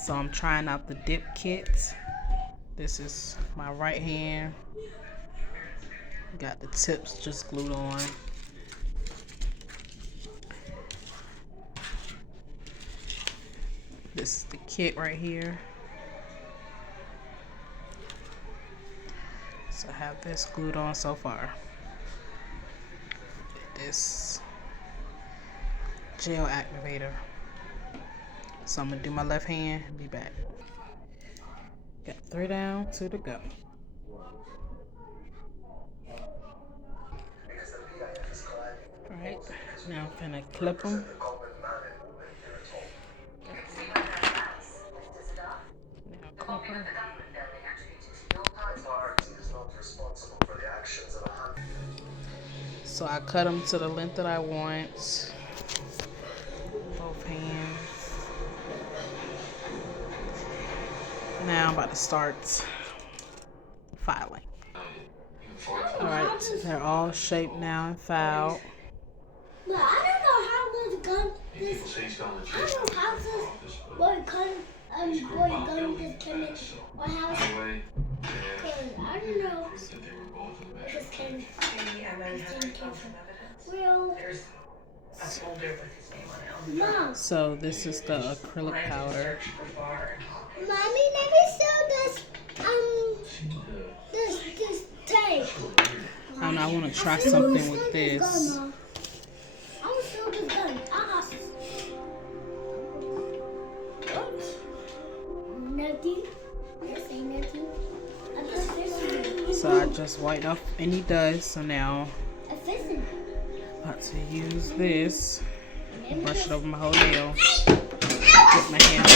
So I'm trying out the dip kit. This is my right hand. Got the tips just glued on. This is the kit right here. So I have this glued on so far. This gel activator. So I'm gonna do my left hand and be back. Got 3 down, 2 to go. Alright, now I'm gonna clip them. Now clip them. So I cut them to the length that I want. Both hands. Now I'm about to start filing. Alright, they're all shaped now and filed. But I don't know how this gun this I don't know how this boy gun this connect or how I don't know if this can real Mom. So this is the acrylic powder. Mommy, let me show this tape. And I want to try something with this. I want to show this gun. Nothing. Nothing. So I just wiped off any dust. So now I'm about to use this. Brush it over my whole nail. Get my hand